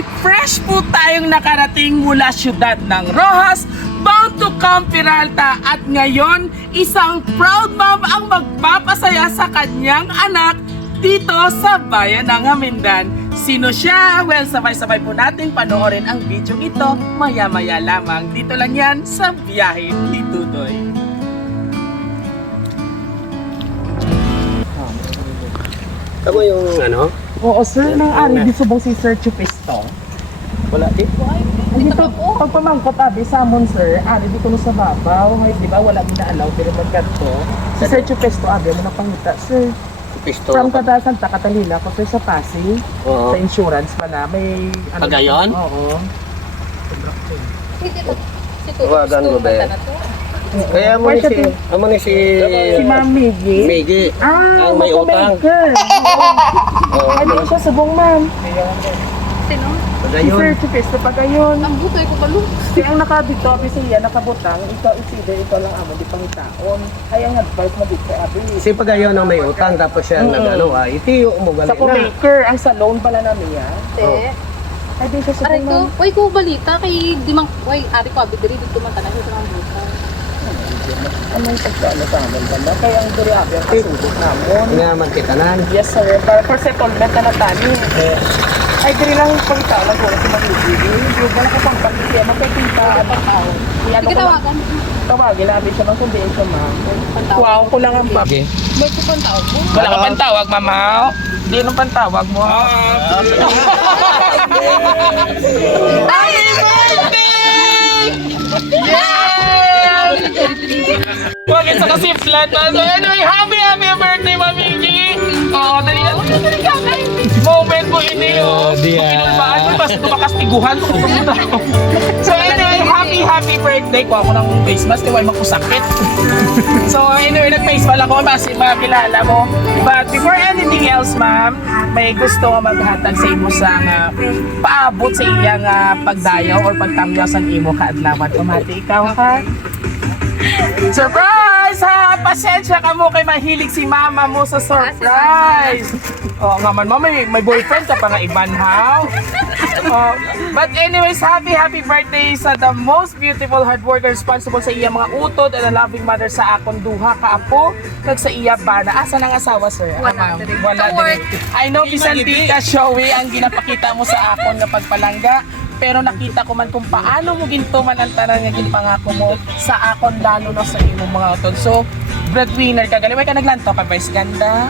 ay fresh po tayong nakarating mula siyudad ng Rojas, bound to Camp Peralta at ngayon isang proud mom ang magpapasaya sa kanyang anak dito sa bayan ng Hamindan. Sino siya? Well, sabay-sabay po natin panoorin ang video ito maya-maya lamang. Dito lang yan sa Biyahe ni Tutoy. Tama yung ano? Oo sir, nang ari di subong si Sir Chupisto. Wala di. Dito, pagpamangkot abi sa amon sir, ari dito no sa babaw, ngay di ba wala ginaalaw pero pagkadto. Si Sir Chupisto abi mo na pangita sir. Pisto. From Santa Catalina ko sir sa Pasig. Oo. Sa insurance pala may ano. Pagayon? Oo. Tawagan mo ba? Kaya mo ni si, amo ni si Si Ma'am Miggy. Miggy. Ah, Ang may utang. maker. Oo. Ay, di siya subong ma'am. Sino? Si Pagayon. Sir Chupisto pagayon. Ang butoy ko kalu. Si ang nakabito, siya nakabutang, ikaw isider, ikaw lang amo, di pangitaon. Ay, ang advice mo dito, abi. Si Pagayon ang may utang tapos siya nag-ano itiyo mo gali Sa na. maker, ang salon pala namin yan. Te. Ay, di siya Aray subong ko, way ko balita kay dimang way ari ko abi diri dito man tanan sa mga buto. ano yung pagkano sa amin pala? Kaya ang duri abi, ang kasudot namon. Nga man kitanan. Yes sir, para for settlement na natani. Ay, diri lang pangitaon, kung si Magigili. Yung wala ka pang pagkikita, magkakita, ano tao. Ano Sige ko lang, tawagan. tawagin nabi siya, magsundiin siya ma'am. Pantawag. Wow, ko lang ang Okay. May ko pantawag mo. Wala ka pantawag, mamaw? Di nung pantawag mo. Happy birthday! Yes! Huwag isa kasi flat. So anyway, happy birthday, Mamiki! Oo, dali na. Dali ka kay. Moment mo ini, oh. Kinulbaan mo, basta tumakastiguhan ko. So anyway, happy birthday. Kuha ko ng face mask, di ba magkusakit. So anyway, nag-face pala ko, kasi makilala mo. But before anything else, ma'am, may gusto nga maghatag sa imo sa paabot sa iyang pagdayaw or pagtamyasan imo kaadlawan. Kumati ikaw ha. Surprise ha! Pasensya ka mo kay mahilig si mama mo sa surprise. Oo nga man, mama, may boyfriend ka pa nga iban ha. But anyways, happy birthday sa the most beautiful, hardworking, responsible sa iya mga utod and a loving mother sa akong duha ka apo kag sa iya bana. Asa nang asawa sir? Wala diri. Wala Sa work. diri. I know bisan di ka showy ang ginapakita mo sa akon na pagpalangga. Pero nakita ko man kung paano mo gintuman ang tanan nga ginpangako mo sa akon lalo na sa imong mga utod. So, breadwinner ka. Galing ka naglanto ka, Vice Ganda.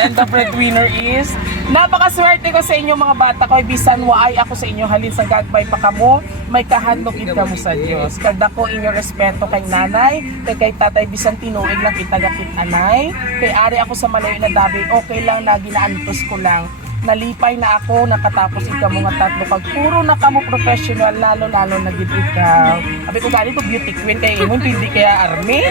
And the breadwinner is, napakaswerte ko sa inyo mga bata ko, bisan waay ako sa inyo halin sa gagmay pa kamo, may kahandog ka mo sa Dios. Kada ko inyo respeto kay nanay, kay tatay bisan tinuig lang kitagakit anay, kay ari ako sa malayo na dabi, okay lang na ginaantos ko lang. Nalipay na ako, nakatapos ikaw mga tatlo. Pag puro na kamo professional, lalo na gid ikaw. Sabi ko ganito, beauty queen kay imo, hindi kaya army.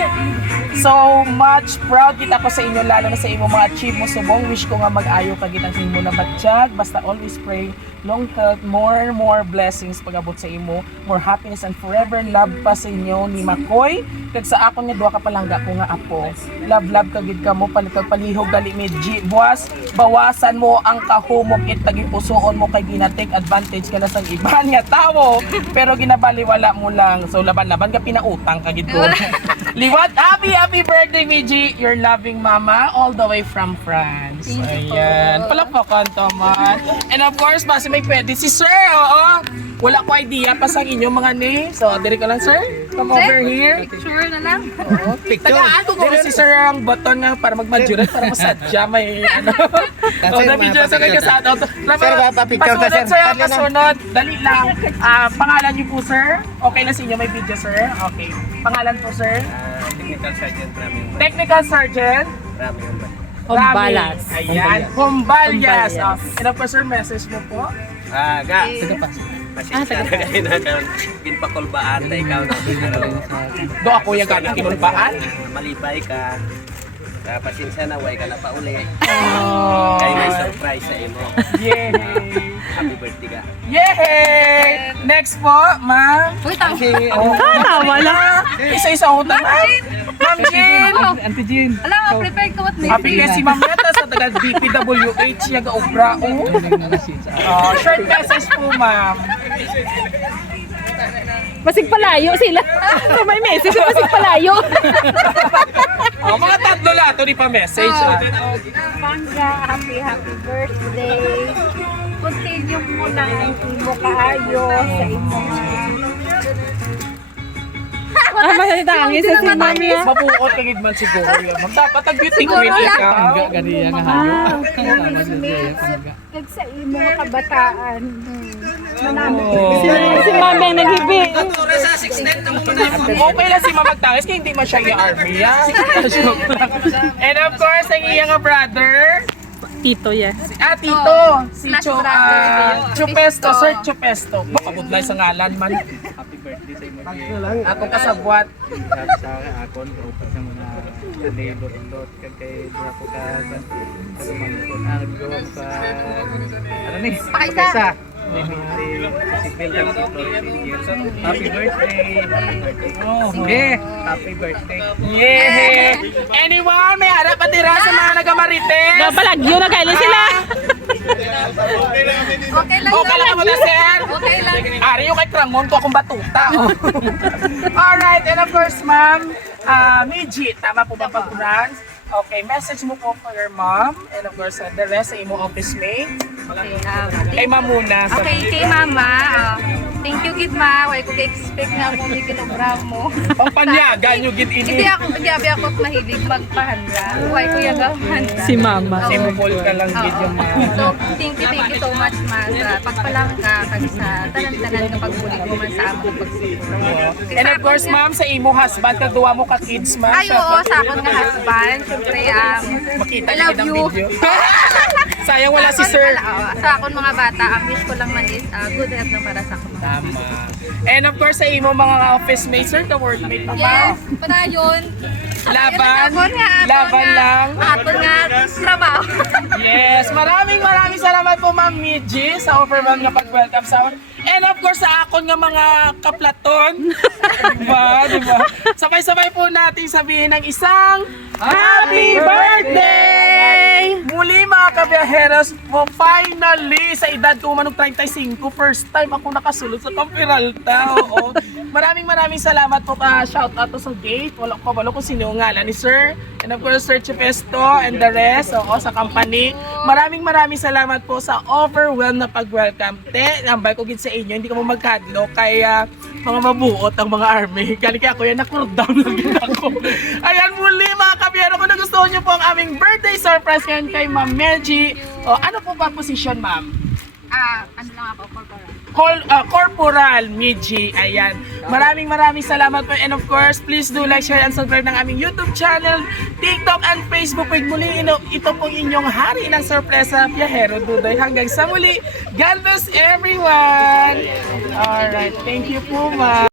So much proud kita ko sa inyo, lalo na sa imo mga achieve mo subong. Wish ko nga mag-ayo ka gitang imo na batsyag. Basta always pray, long health, more blessings pag-abot sa imo, more happiness and forever love pa sa inyo ni Makoy. Kag sa akon nga duha ka palangga ko nga apo. Love ka gid ka mo, palihog gali medji. Buwas, bawasan mo ang kahumok it tagipusoon mo kay gina-take advantage ka na sa iban nga tawo. Pero ginabaliwala mo lang. So laban-laban ka pinautang ka gid ko. Liwat, happy birthday Miji, your loving mama all the way from France. Ayan, palakpakan Tomas. And of course, base may pwede si Sir, oo. Wala ko idea pa sa inyo mga ni. So, diri ka lang Sir. Come over here. Sure na lang. Oo. Tagaan ko si Sir ang button nga para mag-madurat para masadya may ano. O, na video sa kanya sa ato. Sir, papapicture ka, sir. Sir, pasunod. Dali lang. Pangalan niyo po Sir. Okay na sa inyo may video Sir. Okay. Pangalan po Sir. Technical Sergeant Rami. Technical Sergeant. Rami yung ba? Humbalas. Ayan. Humbalyas. And of course Sir, message mo po. Ga. Pasensya na kayo na kang ginpakulbaan na ikaw na Do ako yung ganang kinulbaan. malibay ka. Pasensya na, way ka na pa uli. Oh. Kaya may surprise sa imo. Yay! Happy birthday ka. Yay! Next po, ma'am. Uy, tama. Wala. Isa-isa utang. Ma'am Jean. Alam mo, prepared ko what may Happy kasi Ma'am Neta sa taga DPWH yung obra. Short message po, ma'am. Masig palayo sila. So may message, masig palayo. Mga tatlo lato ni pa-message. Mangga, happy birthday. Continue mo lang ang imo kaayo sa imong Masitangis sa si Mami. Mabuot kagid man siguro yun. Dapat ang beauty queen ikaw. kag sa imong kabataan. Manamo. Si Mami ang naghibi. Tura sa 6'9" mo na. Okay lang si Mamagtangis kaya hindi man siya yung army. Joke lang. And of course, ang iyang brother, Tito, yes. Tito, si Slash brother. Chupesto, Sir Chupesto. Baka budlay sa ngalan man. Happy birthday sa imo. Akong kasabwat. Sa akon ko sa mga neighbor dot kay dira ko ka sa mangkon argo sa ano ni? Paisa. Civil Happy birthday. Yeah, happy birthday. Yeah! Anyone, may harap patira sa mga nagamarites? Napalagyo na kailan sila. Okay lang Okay lang mo na, sir? Okay lang. Ari yung kay Krangon ko akong batuta. Alright, and of course, ma'am, Miji, tama po ba pag-pronounce? Okay, message mo po for your mom and of course, the rest sa imo office mate. Okay, Kay ma'am muna. okay, kay mama, thank you gid ma. Way ko expect na mo may kilogram mo. Pampanyagan yung git Hindi ini. ako, mahilig magpahanda. Way ko yagawan. Si Mama. Simple ka lang git yung ma'am. So, thank you so much ma sa pagpalangka kag sa tanan-tanan nga pagbulig mo man sa among pagsuporta. And of course, ma'am, sa imo husband, kaduwa mo ka kids, ma'am. Ay, oo, sa akon nga husband. Siyempre, Makita I niyo love ng you. video. Sayang wala si sir. Sa akon mga bata, ang wish ko lang man is good health lang para sa akon. Tama. And of course, sa imo mga office mates, sir, ka-workmate pa ba? Yes, para yun. Laban? Laban Laban lang? Aton nga trabaho. Yes, maraming salamat po Ma'am Miji sa overwhelm nga pag-welcome sa akin. And of course sa akon nga mga kaplaton. Diba? Sabay-sabay po natin sabihin ng isang Happy Birthday! Muli mga kabiyaheros po, finally sa edad ko manong 35, first time ako nakasulod sa Campiralta. Oo. Maraming salamat po pa shout out to sa gate. Wala ko kabalo kung sino yung ngalan ni Sir. And of course Sir Chipesto and the rest sa company. Maraming salamat po sa overwhelm na pag-welcome. Nambay ko gid sa inyo, hindi ko mo magkadlo kaya mga mabuot ang mga army. Kaya ako yan, nakurot down lang din ako. Ayan muli mga kabiyero, kung nagustuhan niyo po ang aming birthday surprise ngayon kay Ma'am Melgie. Ano po ba position, ma'am? Ano lang ako, Corporal Miji. Ayan. Maraming salamat po. And of course, please do like, share, and subscribe ng aming YouTube channel, TikTok, and Facebook page. Muli, ito pong inyong hari ng sorpresa, Biyahero Dudoy. Hanggang sa muli, God bless everyone! Alright, thank you po, ma'am.